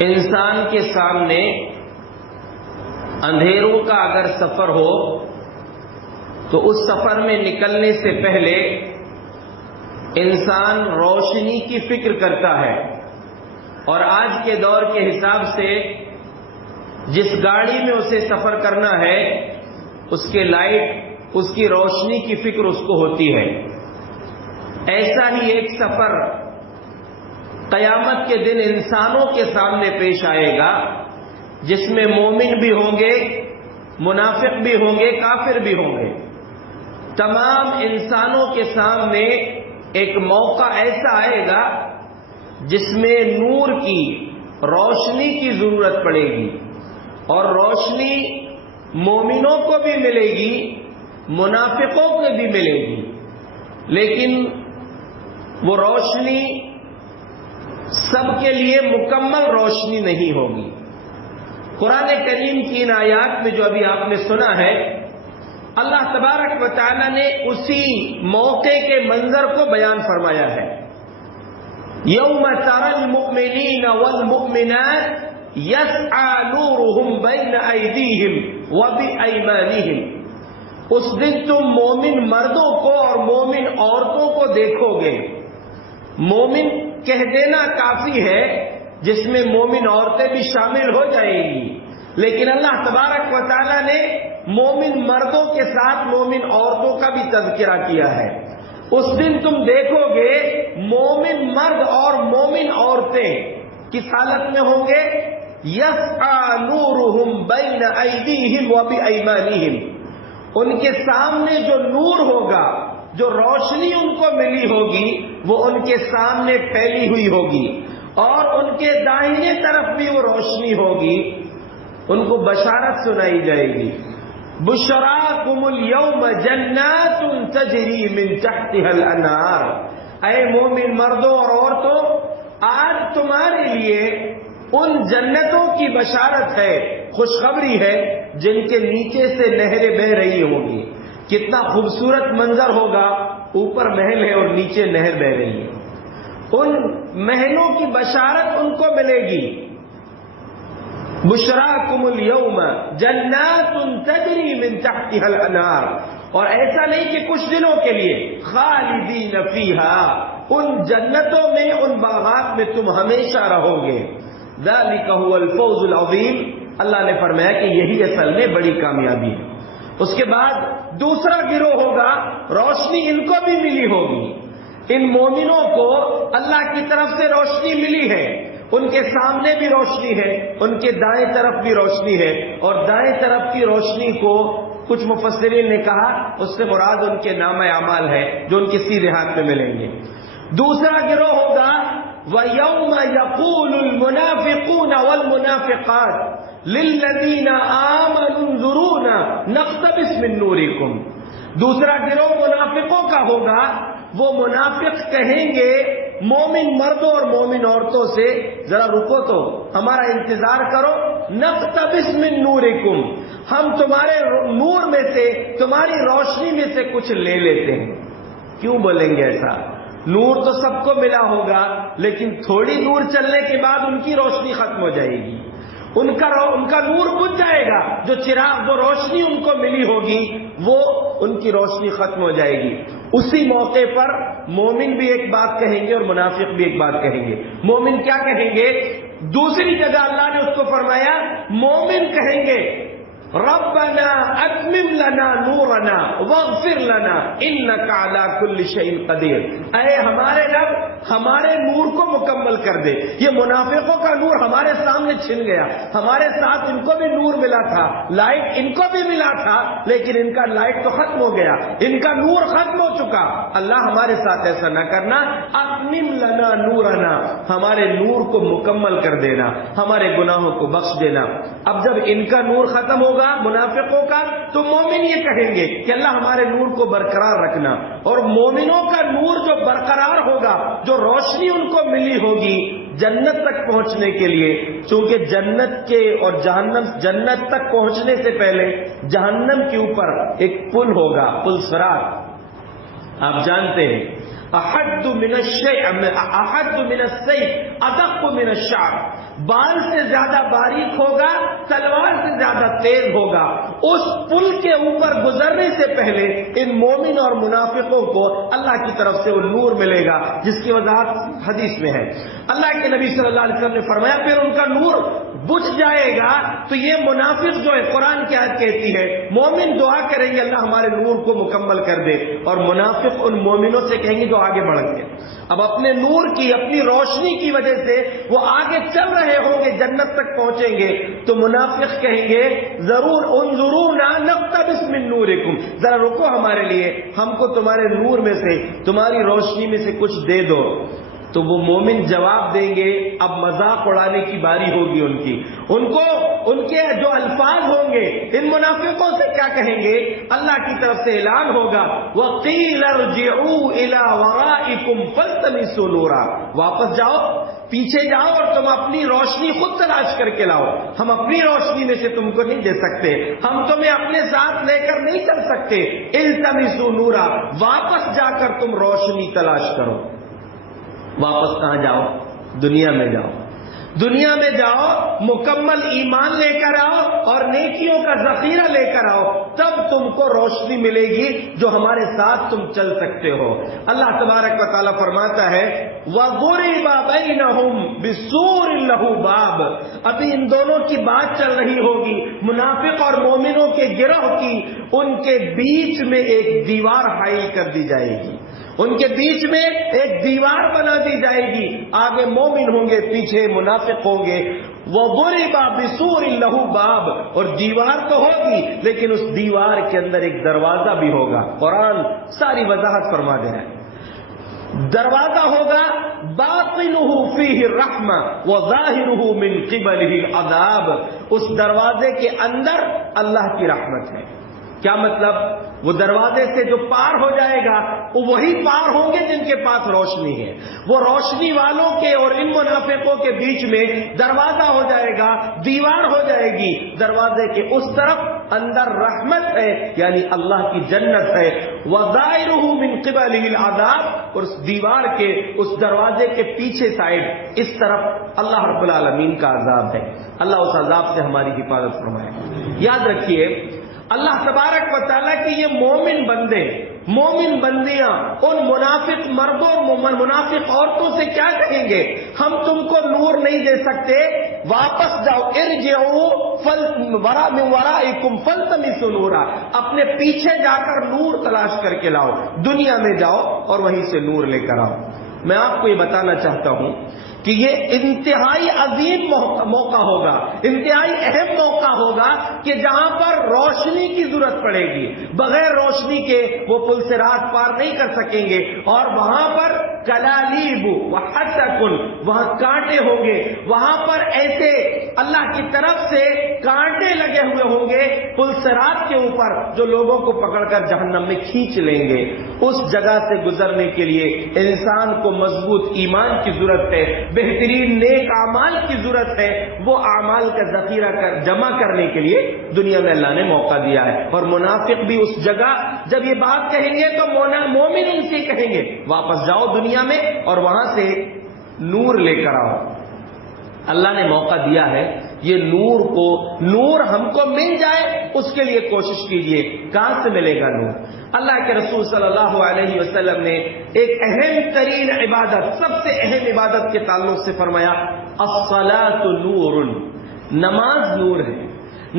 انسان کے سامنے اندھیروں کا اگر سفر ہو تو اس سفر میں نکلنے سے پہلے انسان روشنی کی فکر کرتا ہے، اور آج کے دور کے حساب سے جس گاڑی میں اسے سفر کرنا ہے اس کے لائٹ، اس کی روشنی کی فکر اس کو ہوتی ہے۔ ایسا ہی ایک سفر قیامت کے دن انسانوں کے سامنے پیش آئے گا، جس میں مومن بھی ہوں گے، منافق بھی ہوں گے، کافر بھی ہوں گے۔ تمام انسانوں کے سامنے ایک موقع ایسا آئے گا جس میں نور کی، روشنی کی ضرورت پڑے گی، اور روشنی مومنوں کو بھی ملے گی، منافقوں کو بھی ملے گی، لیکن وہ روشنی سب کے لیے مکمل روشنی نہیں ہوگی۔ قرآن کریم کی ان آیات میں جو ابھی آپ نے سنا ہے، اللہ تبارک و تعالی نے اسی موقع کے منظر کو بیان فرمایا ہے۔ یوم تری المؤمنین والمؤمنات یسعی نورہم بین ایدیہم وبایمانہم، اس دن تم مومن مردوں کو اور مومن عورتوں کو دیکھو گے۔ مومن کہہ دینا کافی ہے، جس میں مومن عورتیں بھی شامل ہو جائیں گی، لیکن اللہ تبارک و تعالی نے مومن مردوں کے ساتھ مومن عورتوں کا بھی تذکرہ کیا ہے۔ اس دن تم دیکھو گے مومن مرد اور مومن عورتیں کس حالت میں ہوں گے؟ یسعی نورہم بین ایدیہم وبایمانہم، ان کے سامنے جو نور ہوگا، جو روشنی ان کو ملی ہوگی، وہ ان کے سامنے پھیلی ہوئی ہوگی، اور ان کے دائیں طرف بھی وہ روشنی ہوگی۔ ان کو بشارت سنائی جائے گی، بشراکم اليوم جنات تجری من تحتها الانہار، اے مومن مردوں اور عورتوں، آج تمہارے لیے ان جنتوں کی بشارت ہے، خوشخبری ہے، جن کے نیچے سے نہریں بہہ رہی ہوں گی۔ کتنا خوبصورت منظر ہوگا، اوپر محل ہے اور نیچے نہر بہہ رہی ہے۔ ان محلوں کی بشارت ان کو ملے گی، بشراکم اليوم جنات تجری من تحتها الانہار، اور ایسا نہیں کہ کچھ دنوں کے لیے، خالدین فیہا، ان جنتوں میں، ان باغات میں تم ہمیشہ رہو گے۔ ذالک هو الفوز العظیم، اللہ نے فرمایا کہ یہی اصل میں بڑی کامیابی ہے۔ اس کے بعد دوسرا گروہ ہوگا، روشنی ان کو بھی ملی ہوگی۔ ان مومنوں کو اللہ کی طرف سے روشنی ملی ہے، ان کے سامنے بھی روشنی ہے، ان کے دائیں طرف بھی روشنی ہے، اور دائیں طرف کی روشنی کو کچھ مفسرین نے کہا اس سے مراد ان کے نامہ اعمال ہے جو ان کے سیدھے ہاتھ میں ملیں گے۔ دوسرا گروہ ہوگا وَيَوْمَ يَقُولُ الْمُنَافِقُونَ وَالْمُنَافِقَاتُ لِلَّذِينَ آمَنُوا انظُرُونَا نَقْتَبِسْ مِن نُورِكُمْ، دوسرا گروہ منافقوں کا ہوگا۔ وہ منافق کہیں گے مومن مردوں اور مومن عورتوں سے، ذرا رکو تو، ہمارا انتظار کرو، نقتبس من نورکم، ہم تمہارے نور میں سے، تمہاری روشنی میں سے کچھ لے لیتے ہیں۔ کیوں بولیں گے ایسا؟ نور تو سب کو ملا ہوگا، لیکن تھوڑی دور چلنے کے بعد ان کی روشنی ختم ہو جائے گی، ان کا نور بجھ جائے گا، جو چراغ، جو روشنی ان کو ملی ہوگی وہ ان کی روشنی ختم ہو جائے گی۔ اسی موقع پر مومن بھی ایک بات کہیں گے اور منافق بھی ایک بات کہیں گے۔ مومن کیا کہیں گے؟ دوسری جگہ اللہ نے اس کو فرمایا، مومن کہیں گے ربنا اتمم لنا نورنا واغفر لنا انک علی کل شیء قدیر، اے ہمارے رب ہمارے نور کو مکمل کر دے۔ یہ منافقوں کا نور ہمارے سامنے چھن گیا، ہمارے ساتھ ان کو بھی نور ملا تھا، لائٹ ان کو بھی ملا تھا، لیکن ان کا لائٹ تو ختم ہو گیا، ان کا نور ختم ہو چکا۔ اللہ ہمارے ساتھ ایسا نہ کرنا، اتمم لنا نورنا، ہمارے نور کو مکمل کر دینا، ہمارے گناہوں کو بخش دینا۔ اب جب ان کا نور ختم ہوگا منافقوں کا، تو مومن یہ کہیں گے کہ اللہ ہمارے نور کو برقرار رکھنا، اور مومنوں کا نور جو برقرار ہوگا، جو روشنی ان کو ملی ہوگی جنت تک پہنچنے کے لیے، چونکہ جنت کے اور جہنم، جنت تک پہنچنے سے پہلے جہنم کے اوپر ایک پل ہوگا، پل صراط، آپ جانتے ہیں احد من السیف ادق من الشعر، بال سے زیادہ باریک ہوگا، تلوار سے زیادہ تیز ہوگا۔ اس پل کے اوپر گزرنے سے پہلے ان مومن اور منافقوں کو اللہ کی طرف سے وہ نور ملے گا، جس کی وضاحت حدیث میں ہے۔ اللہ کے نبی صلی اللہ علیہ وسلم نے فرمایا پھر ان کا نور بجھ جائے گا تو یہ منافق جو ہے، قرآن کی آیت کہتی ہے مومن دعا کریں گے اللہ ہمارے نور کو مکمل کر دے، اور منافق ان مومنوں سے کہیں گے جو آگے بڑھ گئے، اب اپنے نور کی، اپنی روشنی کی وجہ سے وہ آگے چل رہے ہوں گے، جنت تک پہنچیں گے، تو منافق کہیں گے ضرور انظرونا نقتبس من نورکم، ذرا رکو ہمارے لیے، ہم کو تمہارے نور میں سے، تمہاری روشنی میں سے کچھ دے دو۔ تو وہ مومن جواب دیں گے، اب مذاق اڑانے کی باری ہوگی ان کی، ان کو ان کے جو الفاظ ہوں گے ان منافقوں سے کیا کہیں گے؟ اللہ کی طرف سے اعلان ہوگا وَقِيلَ ارْجِعُوا إِلَىٰ وَرَائِكُمْ فَالْتَمِسُوا نُورًا، واپس جاؤ، پیچھے جاؤ اور تم اپنی روشنی خود تلاش کر کے لاؤ، ہم اپنی روشنی میں سے تم کو نہیں دے سکتے، ہم تمہیں اپنے ساتھ لے کر نہیں چل سکتے، التمسوا نورا، واپس جا کر تم روشنی تلاش کرو۔ واپس کہاں جاؤ؟ دنیا میں جاؤ، دنیا میں جاؤ، مکمل ایمان لے کر آؤ اور نیکیوں کا ذخیرہ لے کر آؤ، تب تم کو روشنی ملے گی جو ہمارے ساتھ تم چل سکتے ہو۔ اللہ تبارک و تعالیٰ فرماتا ہے وَضُرِبَ بَيْنَهُمْ بِسُورٍ لَهُ بَابٌ، ابھی ان دونوں کی بات چل رہی ہوگی، منافق اور مومنوں کے گروہ کی، ان کے بیچ میں ایک دیوار حائل کر دی جائے گی، ان کے بیچ میں ایک دیوار بنا دی جائے گی، آگے مومن ہوں گے، پیچھے منافق ہوں گے۔ وَضُرِبَ بِسُورٍ لَهُ بَابٌ، اور دیوار تو ہوگی لیکن اس دیوار کے اندر ایک دروازہ بھی ہوگا، قرآن ساری وضاحت فرما دے رہا ہے، دروازہ ہوگا باطنُهُ فِيهِ الرَّحْمَةُ وَظَاهِرُهُ مِنْ قِبَلِهِ الْعَذَابُ، اس دروازے کے اندر اللہ کی رحمت ہے۔ کیا مطلب؟ وہ دروازے سے جو پار ہو جائے گا وہ وہی پار ہوں گے جن کے پاس روشنی ہے، وہ روشنی والوں کے اور ان منافقوں کے بیچ میں دروازہ ہو جائے گا، دیوار ہو جائے گی، دروازے کے اس طرف اندر رحمت ہے، یعنی اللہ کی جنت ہے، وَظَاهِرُهُ مِنْ قِبَلِهِ الْعَذَابُ، اور اس دیوار کے، اس دروازے کے پیچھے سائڈ اس طرف اللہ رب العالمین کا عذاب ہے۔ اللہ اس عذاب سے ہماری حفاظت فرمائے۔ یاد رکھیے اللہ تبارک و تعالیٰ کی یہ مومن بندے، مومن بندیاں ان منافق مردوں اور منافق عورتوں سے کیا کہیں گے؟ ہم تم کو نور نہیں دے سکتے، واپس جاؤ، ارجعوا من ورائکم فالتمسوا نورا، اپنے پیچھے جا کر نور تلاش کر کے لاؤ، دنیا میں جاؤ اور وہیں سے نور لے کر آؤ۔ میں آپ کو یہ بتانا چاہتا ہوں کہ یہ انتہائی عظیم موقع ہوگا، انتہائی اہم موقع ہوگا کہ جہاں پر روشنی کی ضرورت پڑے گی، بغیر روشنی کے وہ پل صراط پار نہیں کر سکیں گے، اور وہاں پر کلالیب وحسکن، وہاں کانٹے ہوں گے، وہاں پر ایسے اللہ کی طرف سے کانٹے لگے ہوئے ہوں گے پل صراط کے اوپر جو لوگوں کو پکڑ کر جہنم میں کھینچ لیں گے۔ اس جگہ سے گزرنے کے لیے انسان کو مضبوط ایمان کی ضرورت ہے، بہترین نیک اعمال کی ضرورت ہے، وہ اعمال کا ذخیرہ جمع کرنے کے لیے دنیا میں اللہ نے موقع دیا ہے۔ اور منافق بھی اس جگہ جب یہ بات کہیں گے تو مومن ان سے کہیں گے واپس جاؤ دنیا میں اور وہاں سے نور لے کر آؤ۔ اللہ نے موقع دیا ہے، یہ نور ہم کو مل جائے اس کے لیے کوشش کیجئے۔ کہاں سے ملے گا نور؟ اللہ کے رسول صلی اللہ علیہ وسلم نے ایک اہم ترین عبادت، سب سے اہم عبادت کے تعلق سے فرمایا الصلاۃ نور، نماز نور ہے،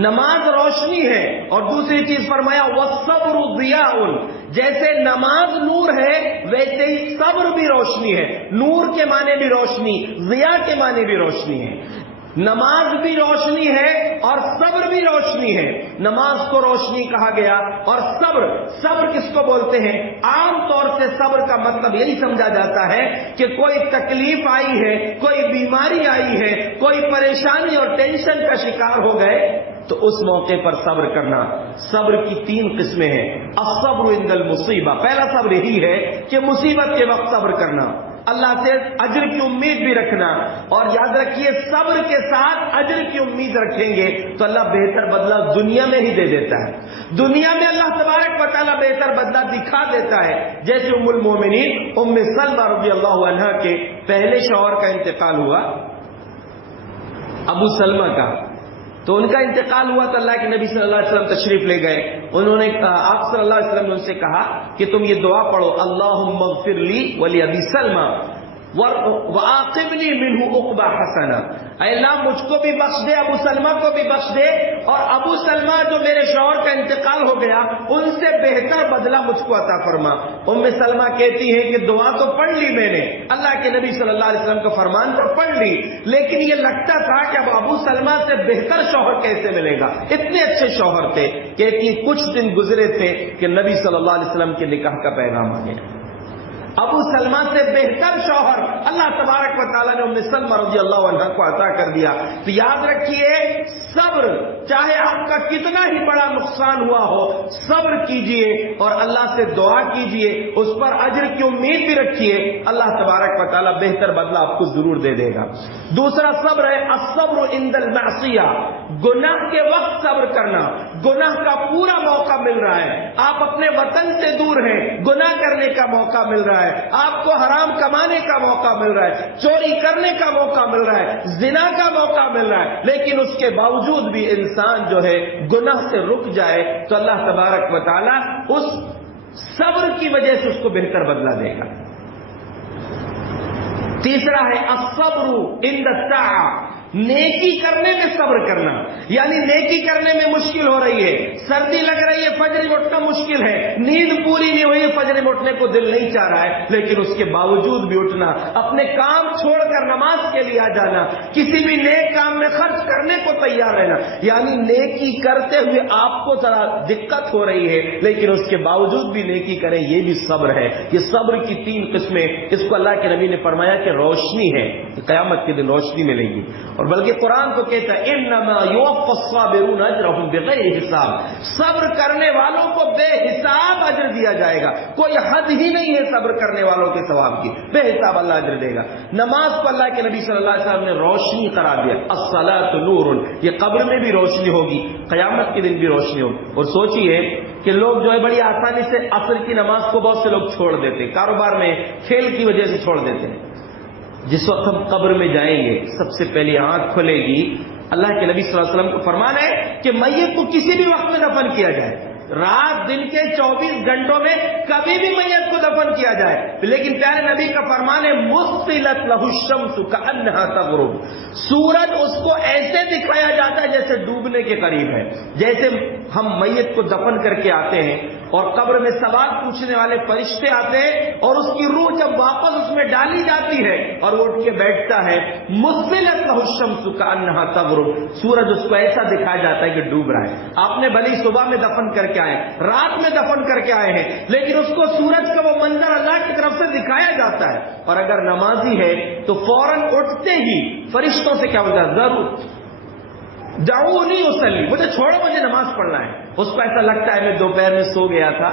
نماز روشنی ہے۔ اور دوسری چیز فرمایا والصبر ضیاء، جیسے نماز نور ہے ویسے ہی صبر بھی روشنی ہے۔ نور کے معنی بھی روشنی، ضیاء کے معنی بھی روشنی ہے۔ نماز بھی روشنی ہے اور صبر بھی روشنی ہے۔ نماز کو روشنی کہا گیا، اور صبر کس کو بولتے ہیں؟ عام طور سے صبر کا مطلب یہی سمجھا جاتا ہے کہ کوئی تکلیف آئی ہے، کوئی بیماری آئی ہے، کوئی پریشانی اور ٹینشن کا شکار ہو گئے تو اس موقع پر صبر کرنا۔ صبر کی 3 قسمیں ہیں۔ الصبر عند المصیبہ، پہلا صبر یہی ہے کہ مصیبت کے وقت صبر کرنا۔ اللہ سے اجر کی امید بھی رکھنا، اور یاد رکھیے صبر کے ساتھ اجر کی امید رکھیں گے تو اللہ بہتر بدلہ دنیا میں ہی دے دیتا ہے۔ دنیا میں اللہ تبارک و تعالیٰ بہتر بدلہ دکھا دیتا ہے، جیسے ام المومنین ام سلمہ رضی اللہ عنہا کے پہلے شوہر کا انتقال ہوا، ابو سلمہ کا، تو ان کا انتقال ہوا تو اللہ کے نبی صلی اللہ علیہ وسلم تشریف لے گئے۔ انہوں نے آپ صلی اللہ علیہ وسلم نے ان سے کہا کہ تم یہ دعا پڑھو، اللہم اغفر لی ولی ابی سلمہ وعاقبنی منہ عقبہ حسنہ، اے اللہ مجھ کو بھی بخش دے، ابو سلمہ کو بھی بخش دے، اور ابو سلمہ جو میرے شوہر کا انتقال ہو گیا ان سے بہتر بدلہ مجھ کو عطا فرما۔ ام سلمہ کہتی ہے کہ دعا تو پڑھ لی میں نے، اللہ کے نبی صلی اللہ علیہ وسلم کا فرمان تو پڑھ لی، لیکن یہ لگتا تھا کہ اب ابو سلمہ سے بہتر شوہر کیسے ملے گا، اتنے اچھے شوہر تھے۔ کہتی کچھ دن گزرے تھے کہ نبی صلی اللہ علیہ وسلم کے نکاح کا پیغام آ گیا، ابو سلمہ سے بہتر شوہر اللہ تبارک و تعالیٰ نے ام سلمہ رضی اللہ عنہ کو عطا کر دیا۔ تو یاد رکھیے صبر، چاہے آپ کا کتنا ہی بڑا نقصان ہوا ہو، صبر کیجئے اور اللہ سے دعا کیجئے، اس پر اجر کی امید بھی رکھیے، اللہ تبارک و تعالیٰ بہتر بدلہ آپ کو ضرور دے دے گا۔ دوسرا صبر ہے الصبر عند المعصیہ، گناہ کے وقت صبر کرنا۔ گناہ کا پورا موقع مل رہا ہے، آپ اپنے وطن سے دور ہیں، گناہ کرنے کا موقع مل رہا ہے، آپ کو حرام کمانے کا موقع مل رہا ہے، چوری کرنے کا موقع مل رہا ہے، زنا کا موقع مل رہا ہے، لیکن اس کے باوجود بھی انسان جو ہے گناہ سے رک جائے تو اللہ تبارک و تعالیٰ اس صبر کی وجہ سے اس کو بہتر بدلہ دے گا۔ تیسرا ہے الصبر عند الساعة، نیکی کرنے میں صبر کرنا، یعنی نیکی کرنے میں مشکل ہو رہی ہے، سردی لگ رہی ہے، فجر میں اٹھنا مشکل ہے، نیند پوری نہیں ہوئی ہے، فجر میں اٹھنے کو دل نہیں چاہ رہا ہے، لیکن اس کے باوجود بھی اٹھنا، اپنے کام چھوڑ کر نماز کے لیے آ جانا، کسی بھی نیک کام میں خرچ کرنے کو تیار رہنا، یعنی نیکی کرتے ہوئے آپ کو ذرا دقت ہو رہی ہے لیکن اس کے باوجود بھی نیکی کریں، یہ بھی صبر ہے۔ یہ صبر کی تین قسمیں، اس کو اللہ کے نبی نے فرمایا کہ روشنی ہے، قیامت کے دن روشنی ملے گی، اور بلکہ قرآن تو کہتا ہے انما یوفی الصابرون اجرهم بغیر حساب، صبر کرنے والوں کو بے حساب اجر دیا جائے گا، کوئی حد ہی نہیں ہے صبر کرنے والوں کے ثواب کی، بے حساب اللہ اجر دے گا۔ نماز کو اللہ کے نبی صلی اللہ علیہ وسلم نے روشنی قرار دیا، الصلاۃ نور، یہ قبر میں بھی روشنی ہوگی، قیامت کے دن بھی روشنی ہوگی۔ اور سوچئے کہ لوگ جو ہے بڑی آسانی سے عصر کی نماز کو بہت سے لوگ چھوڑ دیتے، کاروبار میں کھیل کی وجہ سے چھوڑ دیتے ہیں۔ جس وقت ہم قبر میں جائیں گے سب سے پہلے آنکھ کھلے گی، اللہ کے نبی صلی اللہ علیہ وسلم کو فرمان ہے کہ میت کو کسی بھی وقت میں دفن کیا جائے، رات دن کے 24 گھنٹوں میں کبھی بھی میت کو دفن کیا جائے، لیکن پیارے نبی کا فرمان ہے مُسْتِلَتْ لَهُ الشَّمْسُ كَأَنَّهَا تَغْرُبُ، سورج اس کو ایسے دکھایا جاتا ہے جیسے ڈوبنے کے قریب ہے۔ جیسے ہم میت کو دفن کر کے آتے ہیں اور قبر میں سوال پوچھنے والے فرشتے آتے ہیں اور اس کی روح جب واپس اس میں ڈالی جاتی ہے اور وہ اٹھ کے بیٹھتا ہے، مُسْتِلَتْ لَهُ الشَّمْسُ كَأَنَّهَا تَغْرُبُ، سورج اس کو ایسا دکھایا جاتا ہے کہ ڈوب رہا ہے۔ آپ نے بھلی صبح میں دفن کر کے آئے، رات میں دفن کر کے آئے ہیں، لیکن اس کو سورج کا وہ منظر اللہ کی طرف سے دکھایا جاتا ہے۔ اور اگر نمازی ہے تو فوراً اٹھتے ہی فرشتوں سے کیا بولتا ہے، ضرور دعونی اصلی، مجھے چھوڑو، مجھے نماز پڑھنا ہے۔ اس کو ایسا لگتا ہے میں دوپہر میں سو گیا تھا،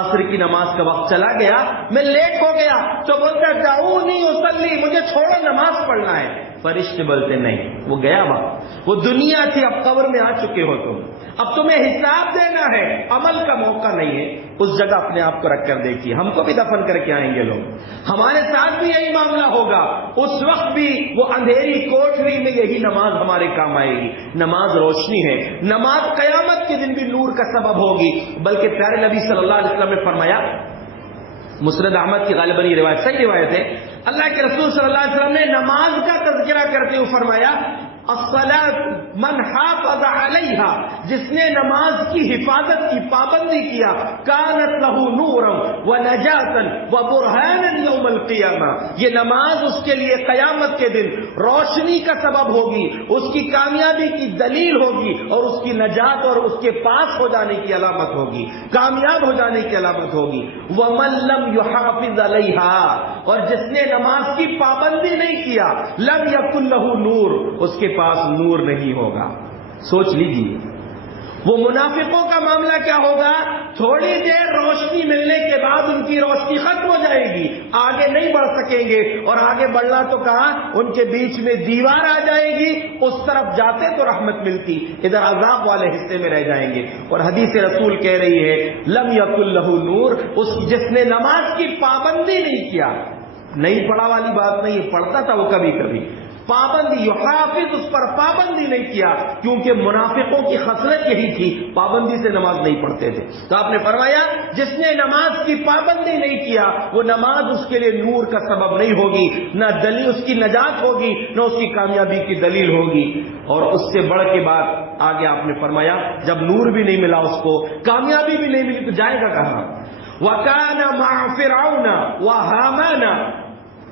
عصر کی نماز کا وقت چلا گیا، میں لیٹ ہو گیا، تو بولتا ہے دعونی اصلی، مجھے چھوڑو، نماز پڑھنا ہے۔ فرشتے بولتے نہیں، وہ گیا وقت، وہ دنیا تھی، اب قبر میں آ چکے ہو تم، اب تمہیں حساب دینا ہے، عمل کا موقع نہیں ہے۔ اس جگہ اپنے آپ کو رکھ کر دیکھیے، ہم کو بھی دفن کر کے آئیں گے لوگ، ہمارے ساتھ بھی یہی معاملہ ہوگا، اس وقت بھی وہ اندھیری کوٹھری میں یہی نماز ہمارے کام آئے گی۔ نماز روشنی ہے، نماز قیامت کے دن بھی نور کا سبب ہوگی، بلکہ پیارے نبی صلی اللہ علیہ وسلم نے فرمایا، مسند احمد کی غالباً یہ روایت صحیح روایت ہے، اللہ کے رسول صلی اللہ علیہ وسلم نے نماز کا تذکرہ کرتے ہوئے فرمایا الصلاۃ من حافظ علیہا، جس نے نماز کی حفاظت کی، پابندی کیا، کانت لہ نورا ونجاتا وبرہانا یوم القیامہ، یہ نماز اس کے لیے قیامت کے دن روشنی کا سبب ہوگی، اس کی کامیابی کی دلیل ہوگی، اور اس کی نجات اور اس کے پاس ہو جانے کی علامت ہوگی، کامیاب ہو جانے کی علامت ہوگی۔ ومن لم یحافظ علیہا، اور جس نے نماز کی پابندی نہیں کیا، لم یکن لہ نور، اس کے پاس نور نہیں ہوگا۔ سوچ لیجیے، وہ منافقوں کا معاملہ کیا ہوگا؟ تھوڑی دیر روشنی ملنے کے بعد ان کی روشنی ختم ہو جائے گی، آگے نہیں بڑھ سکیں گے، اور آگے بڑھنا تو کہاں، ان کے بیچ میں دیوار آ جائے گی، اس طرف جاتے تو رحمت ملتی، ادھر عذاب والے حصے میں رہ جائیں گے۔ اور حدیث رسول کہہ رہی ہے لم یکن لہ نور، جس نے نماز کی پابندی نہیں کیا، نہیں پڑھا والی بات نہیں، پڑھتا تھا وہ کبھی کبھی، پابندی یحافظ، اس پر پابندی نہیں کیا، کیونکہ منافقوں کی خصلت یہی تھی، پابندی سے نماز نہیں پڑھتے تھے۔ تو آپ نے فرمایا جس نے نماز کی پابندی نہیں کیا وہ نماز اس کے لیے نور کا سبب نہیں ہوگی، نہ دلیل اس کی نجات ہوگی، نہ اس کی کامیابی کی دلیل ہوگی۔ اور اس سے بڑھ کے بات آگے آپ نے فرمایا جب نور بھی نہیں ملا، اس کو کامیابی بھی نہیں ملی، تو جائے گا کہاں؟ وَكَانَ مَعَ فِرْعَوْنَ وَهَامَانَ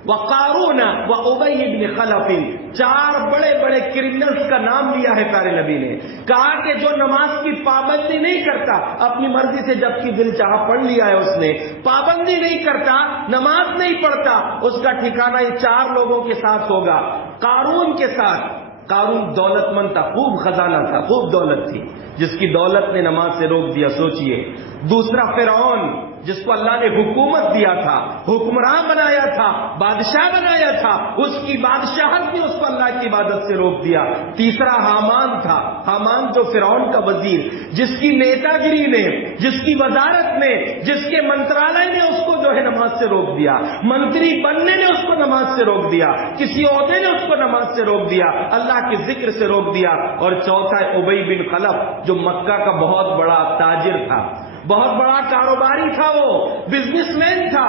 وقارون وابی بن خلف، چار بڑے بڑے کرمنلز کا نام لیا ہے پیارے نبی نے، کہا کہ جو نماز کی پابندی نہیں کرتا، اپنی مرضی سے جب کی دل چاہا پڑھ لیا ہے اس نے، پابندی نہیں کرتا، نماز نہیں پڑھتا، اس کا ٹھکانہ یہ چار لوگوں کے ساتھ ہوگا۔ قارون کے ساتھ، قارون دولت مند تھا، خوب خزانہ تھا، خوب دولت تھی، جس کی دولت نے نماز سے روک دیا، سوچئے۔ دوسرا فرعون، جس کو اللہ نے حکومت دیا تھا، حکمران بنایا تھا، بادشاہ بنایا تھا، اس کی بادشاہت نے اس کو اللہ کی عبادت سے روک دیا۔ تیسرا حامان تھا، حامان جو فرعون کا وزیر، جس کی نیتا گری نے، جس کی وزارت نے، جس کے منترالیہ نے اس کو جو ہے نماز سے روک دیا، منتری بننے نے اس کو نماز سے روک دیا، کسی عہدے نے اس کو نماز سے روک دیا، اللہ کے ذکر سے روک دیا۔ اور چوتھا ابی بن خلف، جو مکہ کا بہت بڑا تاجر تھا، بہت بڑا کاروباری تھا، وہ بزنس مین تھا،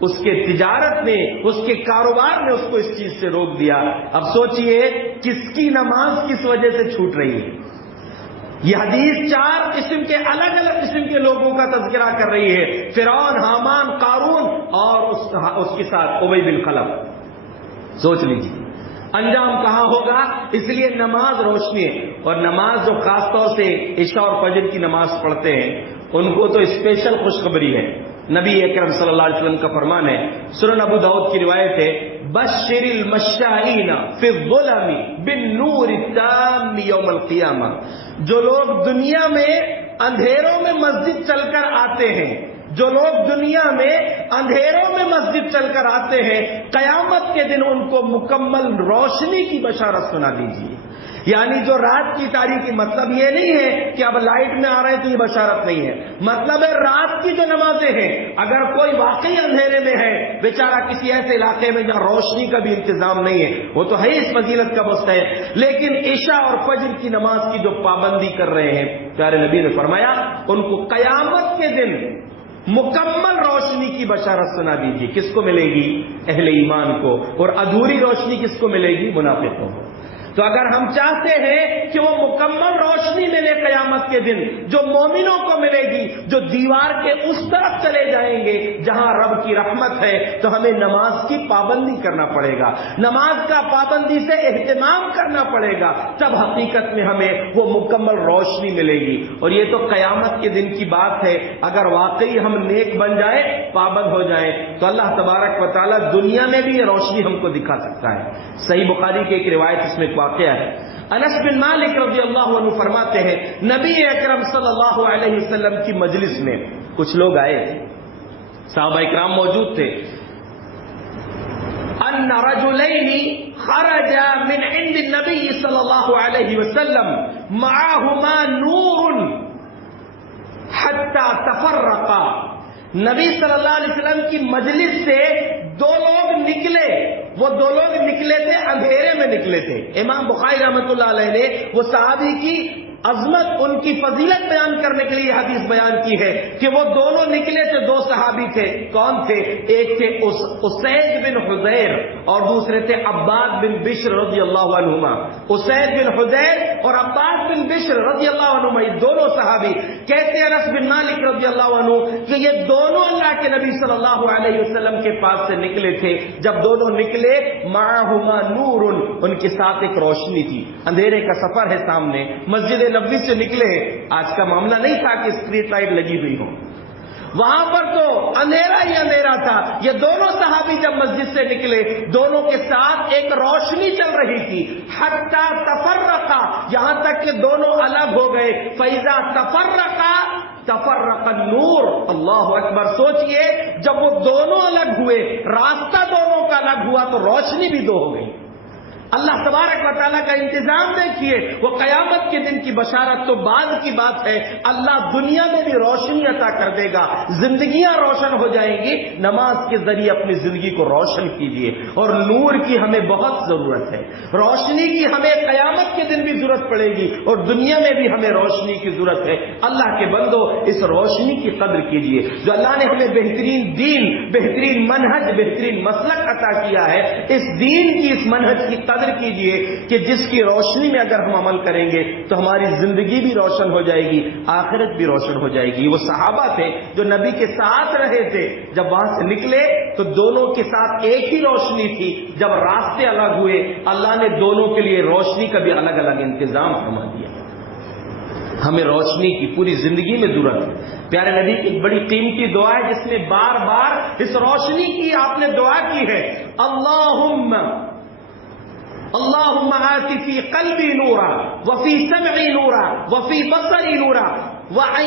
اس کے تجارت نے، اس کے کاروبار نے اس کو اس چیز سے روک دیا۔ اب سوچئے کس کی نماز کس وجہ سے چھوٹ رہی ہے؟ یہ حدیث چار قسم کے الگ الگ قسم کے لوگوں کا تذکرہ کر رہی ہے، فرعون، حامان، قارون اور اس کے ساتھ ابی بن خلف۔ سوچ لیجیے انجام کہاں ہوگا؟ اس لیے نماز روشنی ہے، اور نماز جو خاص طور سے عشاء اور فجر کی نماز پڑھتے ہیں ان کو تو اسپیشل خوشخبری ہے۔ نبی اکرم صلی اللہ علیہ وسلم کا فرمان ہے، سنن ابو داؤد کی روایت ہے، بشر المشائین فی الظلم بالنور التام یوم القیامہ، جو لوگ دنیا میں اندھیروں میں مسجد چل کر آتے ہیں، جو لوگ دنیا میں اندھیروں میں مسجد چل کر آتے ہیں، قیامت کے دن ان کو مکمل روشنی کی بشارت سنا دیجیے۔ یعنی جو رات کی تاریکی، مطلب یہ نہیں ہے کہ اب لائٹ میں آ رہے ہیں تو یہ بشارت نہیں ہے، مطلب ہے رات کی جو نمازیں ہیں، اگر کوئی واقعی اندھیرے میں ہے، بیچارہ کسی ایسے علاقے میں جہاں روشنی کا بھی انتظام نہیں ہے، وہ تو ہے اس فضیلت کا مستحق، لیکن عشاء اور فجر کی نماز کی جو پابندی کر رہے ہیں، پیارے نبی نے فرمایا ان کو قیامت کے دن مکمل روشنی کی بشارت سنا دیجیے۔ کس کو ملے گی؟ اہل ایمان کو، اور ادھوری روشنی کس کو ملے گی؟ منافقوں کو۔ تو اگر ہم چاہتے ہیں کہ وہ مکمل روشنی ملے قیامت کے دن، جو مومنوں کو ملے گی، جو دیوار کے اس طرف چلے جائیں گے جہاں رب کی رحمت ہے، تو ہمیں نماز کی پابندی کرنا پڑے گا، نماز کا پابندی سے اہتمام کرنا پڑے گا، تب حقیقت میں ہمیں وہ مکمل روشنی ملے گی۔ اور یہ تو قیامت کے دن کی بات ہے، اگر واقعی ہم نیک بن جائیں، پابند ہو جائیں، تو اللہ تبارک و تعالیٰ دنیا میں بھی یہ روشنی ہم کو دکھا سکتا ہے۔ صحیح بخاری کی ایک روایت اس میں واقعہ ہے، انس بن مالک رضی اللہ عنہ فرماتے ہیں، نبی اکرم صلی اللہ علیہ وسلم کی مجلس میں کچھ لوگ آئے تھے، صحابہ اکرام موجود تھے، ان رجلین خرجا من عند النبی صلی اللہ علیہ وسلم معهما نور حتى تفرقا، نبی صلی اللہ علیہ وسلم کی مجلس سے دو لوگ نکلے، وہ دو لوگ نکلے تھے، اندھیرے میں نکلے تھے۔ امام بخاری رحمۃ اللہ علیہ نے وہ صحابی کی عظمت، ان کی فضیلت بیان کرنے کے لیے یہ حدیث بیان کی ہے کہ وہ دونوں نکلے تھے، دو صحابی تھے۔ کون تھے؟ ایک تھے اسید بن حذیر اور دوسرے تھے عباد بن بشر رضی اللہ عنہما۔ اسید بن حذیر اور عباد بن بشر رضی اللہ عنہما، یہ دونوں صحابی، کہتے ہیں انس بن مالک رضی اللہ عنہ کہ یہ دونوں اللہ کے نبی صلی اللہ علیہ وسلم کے پاس سے نکلے تھے۔ جب دونوں نکلے، معہما نور، ان کے ساتھ ایک روشنی تھی، اندھیرے کا سفر ہے سامنے، مسجد نبوی سے نکلے ہیں، آج کا معاملہ نہیں تھا کہ اسٹریٹ لائٹ لگی ہوئی ہو، وہاں پر تو اندھیرا ہی اندھیرا تھا. یہ دونوں صحابی جب مسجد سے نکلے دونوں کے ساتھ ایک روشنی چل رہی تھی. حتی تفرقا, یہاں تک کہ دونوں الگ ہو گئے. فیضا تفرقا تفرق النور. اللہ اکبر. سوچئے جب وہ دونوں الگ ہوئے, راستہ دونوں کا الگ ہوا تو روشنی بھی دو ہو گئی. اللہ تبارک و تعالیٰ کا انتظام دیکھیے. وہ قیامت کے دن کی بشارت تو بعد کی بات ہے. اللہ دنیا میں بھی روشنی عطا کر دے گا, زندگیاں روشن ہو جائیں گی. نماز کے ذریعے اپنی زندگی کو روشن کیجیے. اور نور کی ہمیں بہت ضرورت ہے, روشنی کی ہمیں قیامت کے دن بھی ضرورت پڑے گی, اور دنیا میں بھی ہمیں روشنی کی ضرورت ہے. اللہ کے بندو, اس روشنی کی قدر کیجیے جو اللہ نے ہمیں بہترین دین, بہترین منہج, بہترین مسلک عطا کیا ہے. اس دین کی, اس منہج کی قدر کیجئے کہ جس کی روشنی میں اگر ہم عمل کریں گے تو ہماری زندگی بھی روشن ہو جائے گی, آخرت بھی روشن ہو جائے گی. وہ صحابہ تھے جو نبی کے ساتھ رہے تھے, جب وہاں سے نکلے تو دونوں کے ساتھ ایک ہی روشنی تھی. جب راستے الگ ہوئے اللہ نے دونوں کے لیے روشنی کا بھی الگ الگ انتظام فرما دیا. ہمیں روشنی کی پوری زندگی میں ضرورت ہے. پیارے نبی کی ایک بڑی قیمتی دعا ہے جس میں بار بار اس روشنی کی آپ نے دعا کی ہے. اللهم آت في قلبي نورا وفي سمعي نورا وفي بصري نورا وعن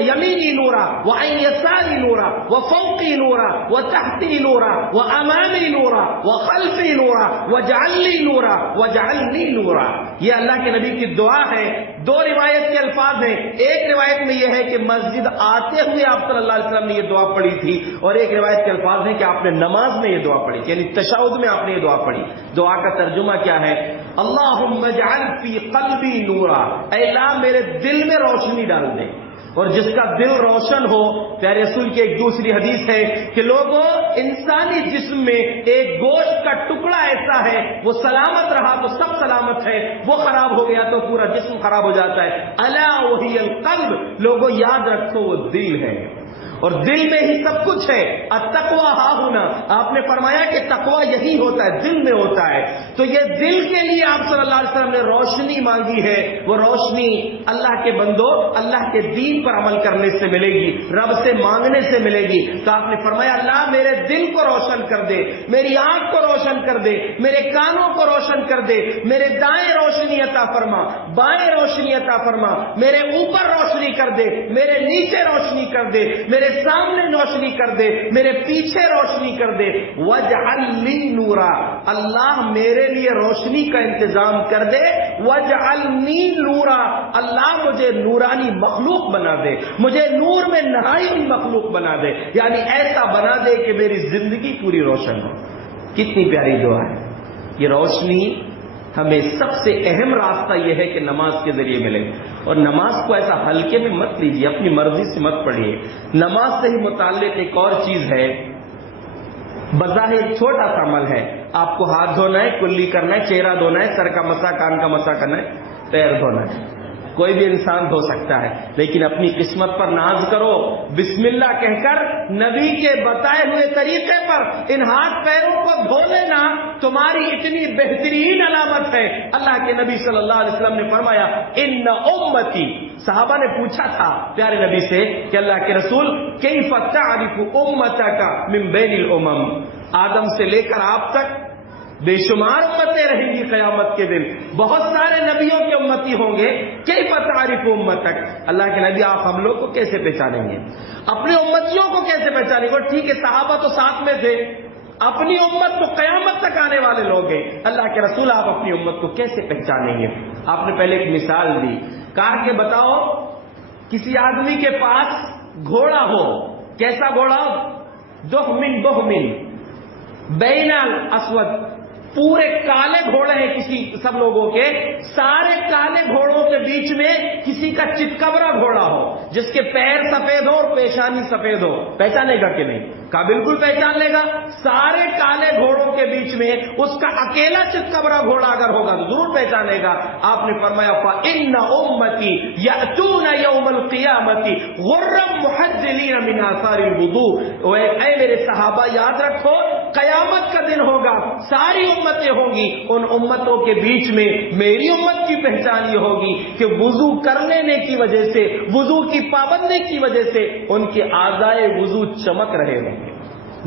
يميني نورا وعن يساري نورا وفوقي نورا وتحتي نورا وامامي نورا وخلفي نورا واجعل لي نورا واجعلني نورا. یہ اللہ کے نبی کی دعا ہے. دو روایت کے الفاظ ہیں. ایک روایت میں یہ ہے کہ مسجد آتے ہوئے آپ صلی اللہ علیہ وسلم نے یہ دعا پڑھی تھی, اور ایک روایت کے الفاظ ہیں کہ آپ نے نماز میں یہ دعا پڑھی, یعنی تشہد میں آپ نے یہ دعا پڑھی. دعا کا ترجمہ کیا ہے؟ اللہم اجعل فی قلبی نورا, اے اللہ میرے دل میں روشنی ڈال دے. اور جس کا دل روشن ہو, پیارے رسول کی ایک دوسری حدیث ہے کہ لوگوں, انسانی جسم میں ایک گوشت کا ٹکڑا ایسا ہے وہ سلامت رہا تو سب سلامت ہے, وہ خراب ہو گیا تو پورا جسم خراب ہو جاتا ہے. الا وہی القلب, لوگوں یاد رکھو وہ دل ہے, اور دل میں ہی سب کچھ ہے. التقوی ہا ہونا, آپ نے فرمایا کہ تقوی یہی ہوتا ہے, دل میں ہوتا ہے. تو یہ دل کے لیے آپ صلی اللہ علیہ وسلم نے روشنی مانگی ہے. وہ روشنی اللہ کے بندو اللہ کے دین پر عمل کرنے سے ملے گی, رب سے مانگنے سے ملے گی. تو آپ نے فرمایا اللہ میرے دل کو روشن کر دے, میری آنکھ کو روشن کر دے, میرے کانوں کو روشن کر دے, میرے دائیں روشنی عطا فرما, بائیں روشنی عطا فرما, میرے اوپر روشنی کر دے, میرے نیچے روشنی کر دے, میرے سامنے روشنی کر دے, میرے پیچھے روشنی کر دے. وجعل لی نورا, اللہ میرے لیے روشنی کا انتظام کر دے. وجعلنی نورا, اللہ مجھے نورانی مخلوق بنا دے, مجھے نور میں نہائی ہوئی مخلوق بنا دے, یعنی ایسا بنا دے کہ میری زندگی پوری روشن ہو. کتنی پیاری دعا ہے. یہ روشنی ہمیں سب سے اہم راستہ یہ ہے کہ نماز کے ذریعے ملے. اور نماز کو ایسا ہلکے میں مت لیجیے, اپنی مرضی سے مت پڑھیے. نماز سے ہی متعلق ایک اور چیز ہے, بظاہر چھوٹا سا عمل ہے. آپ کو ہاتھ دھونا ہے, کلی کرنا ہے, چہرہ دھونا ہے, سر کا مسا, کان کا مسا کرنا ہے, پیر دھونا ہے. کوئی بھی انسان دھو سکتا ہے, لیکن اپنی قسمت پر ناز کرو. بسم اللہ کہہ کر نبی کے بتائے ہوئے طریقے پر ان ہاتھ پیروں کو دھو لینا تمہاری اتنی بہترین علامت ہے. اللہ کے نبی صلی اللہ علیہ وسلم نے فرمایا ان امتی, صحابہ نے پوچھا تھا پیارے نبی سے کہ اللہ کے رسول کیف تعرف امتک من بین الامم, آدم سے لے کر آپ تک بے شمار امتیں رہیں گی قیامت کے دن, بہت سارے نبیوں کے امتی ہوں گے. کیف تعرف امتک, اللہ کے نبی آپ ہم لوگ کو کیسے پہچانیں گے, اپنی امتیوں کو کیسے پہچانیں گے؟ ٹھیک ہے صحابہ تو ساتھ میں تھے, اپنی امت تو قیامت تک آنے والے لوگ ہیں. اللہ کے رسول آپ اپنی امت کو کیسے پہچانیں گے؟ آپ نے پہلے ایک مثال دی, کہا کہ بتاؤ کسی آدمی کے پاس گھوڑا ہو, کیسا گھوڑا؟ دہمن بین الاسود, پورے کالے گھوڑے ہیں کسی سب لوگوں کے, سارے کالے گھوڑوں کے بیچ میں کسی کا چتکبرا گھوڑا ہو جس کے پیر سفید ہو اور پیشانی سفید ہو, پہچانے گا کہ نہیں؟ کہا بالکل پہچان لے گا. سارے کالے گھوڑوں کے بیچ میں اس کا اکیلا چتکبرا گھوڑا اگر ہوگا تو ضرور پہچانے گا. آپ نے فرمایا فإن أمتي يأتون يوم القيامة غرا محجلين من آثار الوضوء. اے میرے صحابہ یاد رکھو قیامت کا دن ہوگا, ساری امتیں ہوں گی, ان امتوں امتوں کے بیچ میں میری امت کی پہچان یہ ہوگی کہ وضو کر لینے کی وجہ سے، وضو کی پابندی کی وجہ سے ان کے اعضائے وضو چمک رہے ہوں گے،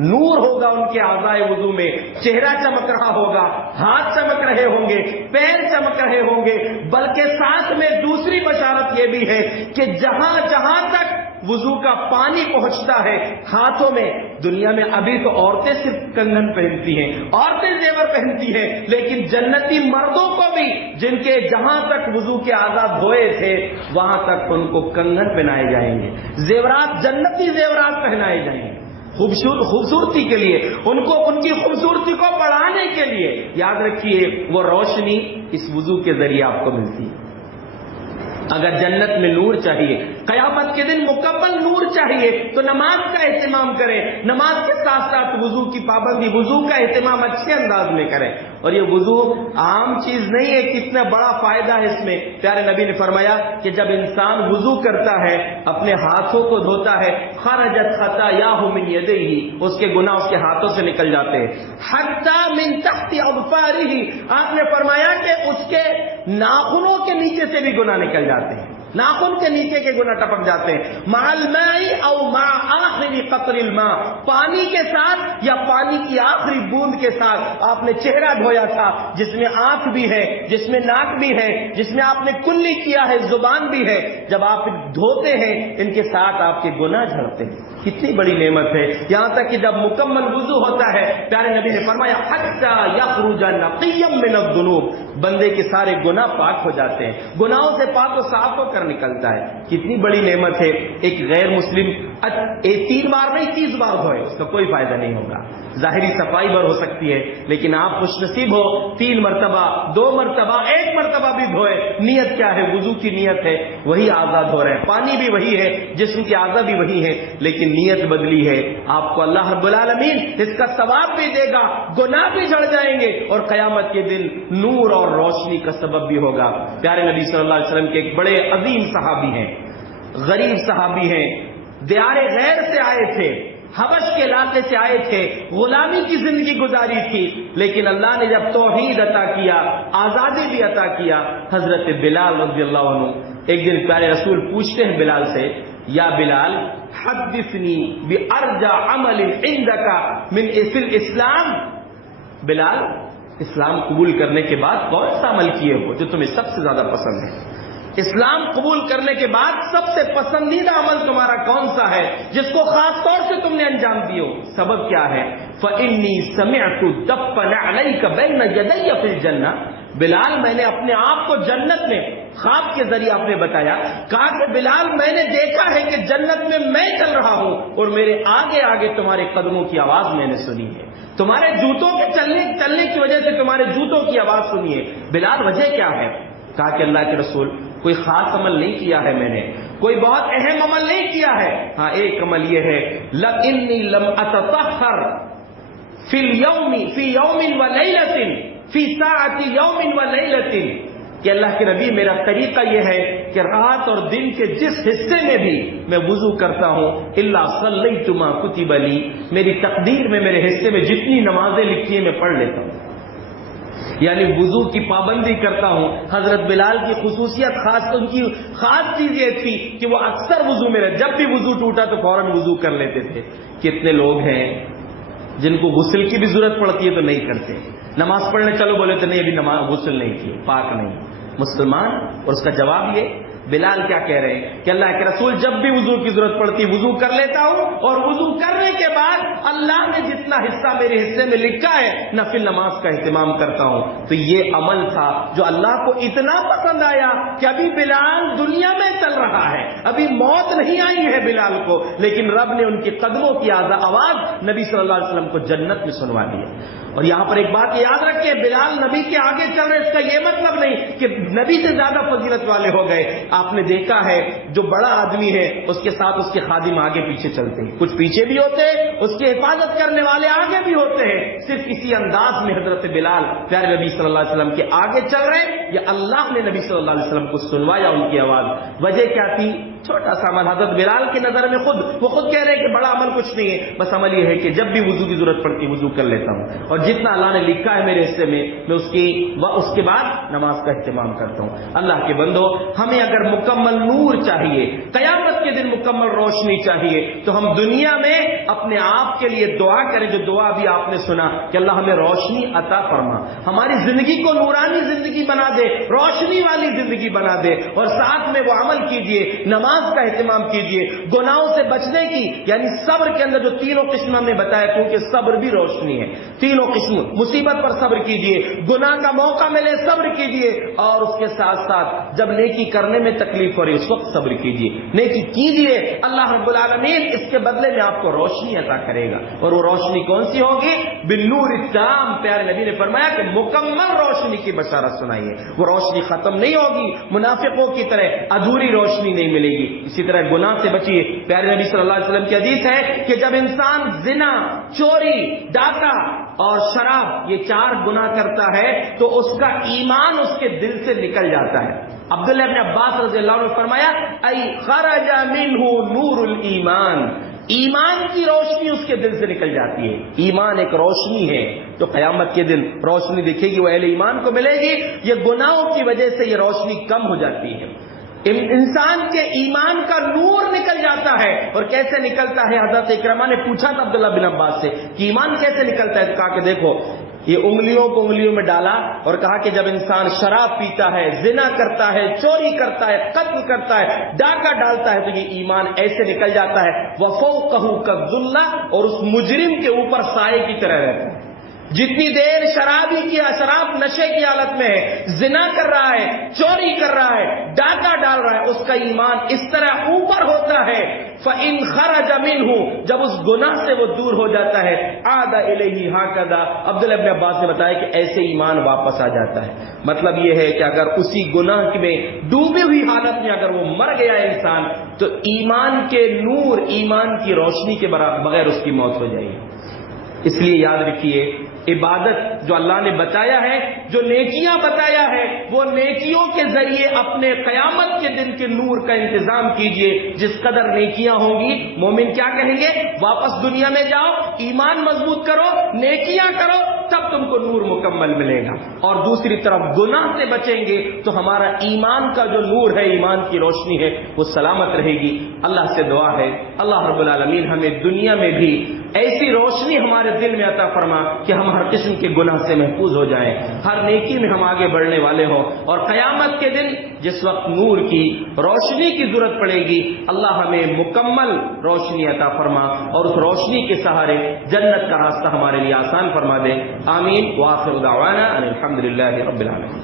نور ہوگا ان کے اعضائے وضو میں، چہرہ چمک رہا ہوگا، ہاتھ چمک رہے ہوں گے، پیر چمک رہے ہوں گے، بلکہ ساتھ میں دوسری بشارت یہ بھی ہے کہ جہاں جہاں تک وضو کا پانی پہنچتا ہے ہاتھوں میں، دنیا میں ابھی تو عورتیں صرف کنگن پہنتی ہیں، عورتیں زیور پہنتی ہیں، لیکن جنتی مردوں کو بھی جن کے جہاں تک وضو کے اعضاء دھوئے تھے وہاں تک ان کو کنگن پہنائے جائیں گے، زیورات، جنتی زیورات پہنائے جائیں گے، خوبصورتی کے لیے، ان کو ان کی خوبصورتی کو بڑھانے کے لیے۔ یاد رکھیے وہ روشنی اس وضو کے ذریعے آپ کو ملتی ہے۔ اگر جنت میں نور چاہیے، قیامت کے دن مکمل نور چاہیے تو نماز کا اہتمام کریں، نماز کے ساتھ ساتھ وضو کی پابندی، وضو کا اہتمام اچھے انداز میں کریں۔ اور یہ وضو عام چیز نہیں ہے، کتنا بڑا فائدہ ہے اس میں۔ پیارے نبی نے فرمایا کہ جب انسان وضو کرتا ہے، اپنے ہاتھوں کو دھوتا ہے، خرجت خطاياه من يديه، اس کے گناہ اس کے ہاتھوں سے نکل جاتے ہیں، حتى من تحت اظفاره، آپ نے فرمایا کہ اس کے ناخنوں کے نیچے سے بھی گناہ نکل جاتے ہیں، ناخن کے نیچے کے گناہ ٹپک جاتے ہیں، مع الماء او مع آخر قطر الماء، پانی کے ساتھ یا پانی کی آخری بوند کے ساتھ۔ آپ نے چہرہ دھویا تھا جس میں آنکھ بھی ہے، جس میں ناک بھی ہے، جس میں آپ نے کلی کیا ہے، زبان بھی ہے، جب آپ دھوتے ہیں ان کے ساتھ آپ کے گناہ جھڑتے ہیں۔ کتنی بڑی نعمت ہے، یہاں تک کہ جب مکمل وضو ہوتا ہے پیارے نبی نے فرمایا حتی یخرج نقیا من الذنوب، بندے کے سارے گناہ پاک ہو جاتے ہیں، گناہوں سے پاک و صاف ہو کر نکلتا ہے۔ کتنی بڑی نعمت ہے۔ ایک غیر مسلم 3 بار نہیں 30 بار دھوئے، اس کا کوئی فائدہ نہیں ہوگا، ظاہری صفائی بھر ہو سکتی ہے، لیکن آپ خوش نصیب ہو 3 مرتبہ، 2 مرتبہ، 1 مرتبہ بھی دھوئے۔ نیت کیا ہے؟ وضو کی نیت ہے، وہی اعضاء دھو رہے ہیں، پانی بھی وہی ہے، جسم کے اعضاء بھی وہی ہے، لیکن نیت بدلی ہے۔ آپ کو اللہ رب العالمین اس کا ثواب بھی دے گا، گناہ بھی جھڑ جائیں گے، اور قیامت کے دن نور اور روشنی کا سبب بھی ہوگا۔ پیارے نبی صلی اللہ علیہ وسلم کے ایک بڑے عظیم صحابی ہیں، غریب صحابی ہیں، دیار غیر سے آئے تھے، حبش کے علاقے سے آئے تھے، غلامی کی زندگی گزاری تھی، لیکن اللہ نے جب توحید عطا کیا، آزادی بھی عطا کیا، حضرت بلال رضی اللہ عنہ ایک دن پیارے رسول پوچھتے ہیں بلال سے، یا بلال حدثنی بارجع عمل عندك من فی الاسلام، بلال اسلام قبول کرنے کے بعد کون سا عمل کیے ہو جو تمہیں سب سے زیادہ پسند ہے؟ اسلام قبول کرنے کے بعد سب سے پسندیدہ عمل تمہارا کون سا ہے جس کو خاص طور سے تم نے انجام دیے ہو؟ سبب کیا ہے؟ فإنی سمعت دفن علیک بین یدی فی الجنہ، بلال میں نے اپنے آپ کو جنت میں، خواب کے ذریعے آپ نے بتایا، کہا کہ بلال میں نے دیکھا ہے کہ جنت میں چل رہا ہوں اور میرے آگے آگے تمہارے قدموں کی آواز میں نے سنی ہے، تمہارے جوتوں کے چلنے کی وجہ سے تمہارے جوتوں کی آواز سنی ہے۔ بلال وجہ کیا ہے؟ کہا کہ اللہ کے رسول کوئی خاص عمل نہیں کیا ہے میں نے، کوئی بہت اہم عمل نہیں کیا ہے، ہاں ایک عمل یہ ہے، لَإِنِّي لَمْ أَتَطَهَّرْ فِي الْيَوْمِ فِي يَوْمٍ وَلَيْلَةٍ فِي سَاعَةِ يَوْمٍ وَلَيْلَةٍ، کہ اللہ کے نبی میرا طریقہ یہ ہے کہ رات اور دن کے جس حصے میں بھی میں وضو کرتا ہوں، إِلَّا صَلَّيْتُ مَا كُتِبَ لِي، میری تقدیر میں میرے حصے میں جتنی نمازیں لکھی ہیں میں پڑھ لیتا ہوں، یعنی وضو کی پابندی کرتا ہوں۔ حضرت بلال کی خصوصیت خاص، ان کی خاص چیز یہ تھی کہ وہ اکثر وضو میں جب بھی وضو ٹوٹا تو فوراً وضو کر لیتے تھے۔ کتنے لوگ ہیں جن کو غسل کی بھی ضرورت پڑتی ہے تو نہیں کرتے، نماز پڑھنے چلو بولے تو نہیں ابھی نماز غسل نہیں کی، پاک نہیں مسلمان۔ اور اس کا جواب یہ بلال کیا کہہ رہے ہیں کہ اللہ کے رسول جب بھی وضو کی ضرورت پڑتی وضو کر لیتا ہوں، اور وضو کرنے کے بعد اللہ نے جتنا حصہ میرے حصے میں لکھا ہے نفل نماز کا اہتمام کرتا ہوں۔ تو یہ عمل تھا جو اللہ کو اتنا پسند آیا کہ ابھی بلال دنیا میں چل رہا ہے، ابھی موت نہیں آئی ہے بلال کو، لیکن رب نے ان کے قدموں کی آواز نبی صلی اللہ علیہ وسلم کو جنت میں سنوا دی۔ اور یہاں پر ایک بات یاد رکھیں، بلال نبی کے آگے چل رہے، اس کا یہ مطلب نہیں کہ نبی سے زیادہ فضیلت والے ہو گئے۔ آپ نے دیکھا ہے جو بڑا آدمی ہے اس کے ساتھ اس کے خادم آگے پیچھے چلتے ہیں، کچھ پیچھے بھی ہوتے ہیں، اس کی حفاظت کرنے والے آگے بھی ہوتے ہیں۔ صرف اسی انداز میں حضرت بلال پیارے نبی صلی اللہ علیہ وسلم کے آگے چل رہے، یا اللہ نے نبی صلی اللہ علیہ وسلم کو سنوایا ان کی آواز۔ وجہ کیا تھی چھوٹا سا عمل. حضرت بلال کی نظر میں وہ خود کہہ رہے کہ بڑا عمل کچھ نہیں ہے, بس عمل یہ ہے کہ جب بھی وضو کی ضرورت پڑتی وضو کر لیتا ہوں, اور جتنا اللہ نے لکھا ہے میرے حصے میں اس کے بعد نماز کا اہتمام کرتا ہوں. اللہ کے بندو, ہمیں اگر مکمل نور چاہیے, قیامت کے دن مکمل روشنی چاہیے, تو ہم دنیا میں اپنے آپ کے لیے دعا کریں, جو دعا بھی آپ نے سنا کہ اللہ ہمیں روشنی عطا فرما, ہماری زندگی کو نورانی زندگی بنا دے, روشنی والی زندگی بنا دے, اور ساتھ میں وہ عمل کیجئے, نماز کا اہتمام کیجئے, گناہوں سے بچنے کی, یعنی صبر کے اندر جو تینوں قسم ہم نے بتایا, کیونکہ صبر بھی روشنی ہے, تینوں قسم, مصیبت پر صبر کیجئے, گناہ کا موقع ملے صبر کیجئے, اور اس کے ساتھ ساتھ جب نیکی کرنے میں تکلیف ہو رہی اس وقت صبر کیجئے, نیکی کیجئے, اللہ رب العالمین اس کے بدلے میں آپ کو روشنی عطا کرے گا. اور وہ روشنی کون سی ہوگی؟ بالنور التام. پیارے نبی نے فرمایا کہ مکمل روشنی کی بشارت سنائیے. وہ روشنی ختم نہیں ہوگی, منافقوں کی طرح ادھوری روشنی نہیں ملے گی. اسی طرح گناہ سے بچیے. پیارے نبی صلی اللہ علیہ وسلم کی حدیث ہے کہ جب انسان زنا, چوری, ڈاکہ اور شراب, یہ 4 گناہ کرتا ہے تو اس کا ایمان اس کے دل سے نکل جاتا ہے. عبداللہ ابن عباس رضی اللہ عنہ نے فرمایا ای خرج منہ نور الایمان, ایمان کی روشنی اس کے دل سے نکل جاتی ہے. ایمان ایک روشنی ہے, تو قیامت کے دن روشنی دکھے گی, وہ اہل ایمان کو ملے گی. یہ گناہوں کی وجہ سے یہ روشنی کم ہو جاتی ہے, انسان کے ایمان کا نور نکل جاتا ہے. اور کیسے نکلتا ہے؟ حضرت اکرمہ نے پوچھا تھا عبداللہ بن عباس سے کہ ایمان کیسے نکلتا ہے, تو کہا کہ دیکھو, یہ انگلیوں کو انگلیوں میں ڈالا اور کہا کہ جب انسان شراب پیتا ہے, زنا کرتا ہے, چوری کرتا ہے, قتل کرتا ہے, ڈاکہ ڈالتا ہے, تو یہ ایمان ایسے نکل جاتا ہے. وَفَوْقَهُ كَالظُّلَّةِ, اور اس مجرم کے اوپر سائے کی طرح رہتا ہے. جتنی دیر شرابی کی شراب نشے کی حالت میں ہے, زنا کر رہا ہے, چوری کر رہا ہے, ڈاکہ ڈال رہا ہے, اس کا ایمان اس طرح اوپر ہوتا ہے. فَإِنْ خَرَجَ مِنْهُ, جب اس گناہ سے وہ دور ہو جاتا ہے, عَادَ إِلَيْهِ هَكَذَا. عبداللہ ابن عباس نے بتایا کہ ایسے ایمان واپس آ جاتا ہے. مطلب یہ ہے کہ اگر اسی گناہ میں ڈوبی ہوئی حالت میں اگر وہ مر گیا انسان, تو ایمان کے نور, ایمان کی روشنی کے بغیر اس کی موت ہو جائے گی. اس لیے یاد رکھیے, عبادت جو اللہ نے بتایا ہے, جو نیکیاں بتایا ہے, وہ نیکیوں کے ذریعے اپنے قیامت کے دن کے نور کا انتظام کیجئے. جس قدر نیکیاں ہوں گی, مومن کیا کہیں گے؟ واپس دنیا میں جاؤ, ایمان مضبوط کرو, نیکیاں کرو, تب تم کو نور مکمل ملے گا. اور دوسری طرف گناہ سے بچیں گے تو ہمارا ایمان کا جو نور ہے, ایمان کی روشنی ہے, وہ سلامت رہے گی. اللہ سے دعا ہے اللہ رب العالمین ہمیں دنیا میں بھی ایسی روشنی ہمارے دل میں عطا فرما کہ ہم ہر قسم کے گناہ سے محفوظ ہو جائیں, ہر نیکی میں ہم آگے بڑھنے والے ہوں. اور قیامت کے دن جس وقت نور کی روشنی کی ضرورت پڑے گی, اللہ ہمیں مکمل روشنی عطا فرما, اور اس روشنی کے سہارے جنت کا راستہ ہمارے لیے آسان فرما دے. آمین. وآخر دعوانا ان الحمد للہ رب العالمین.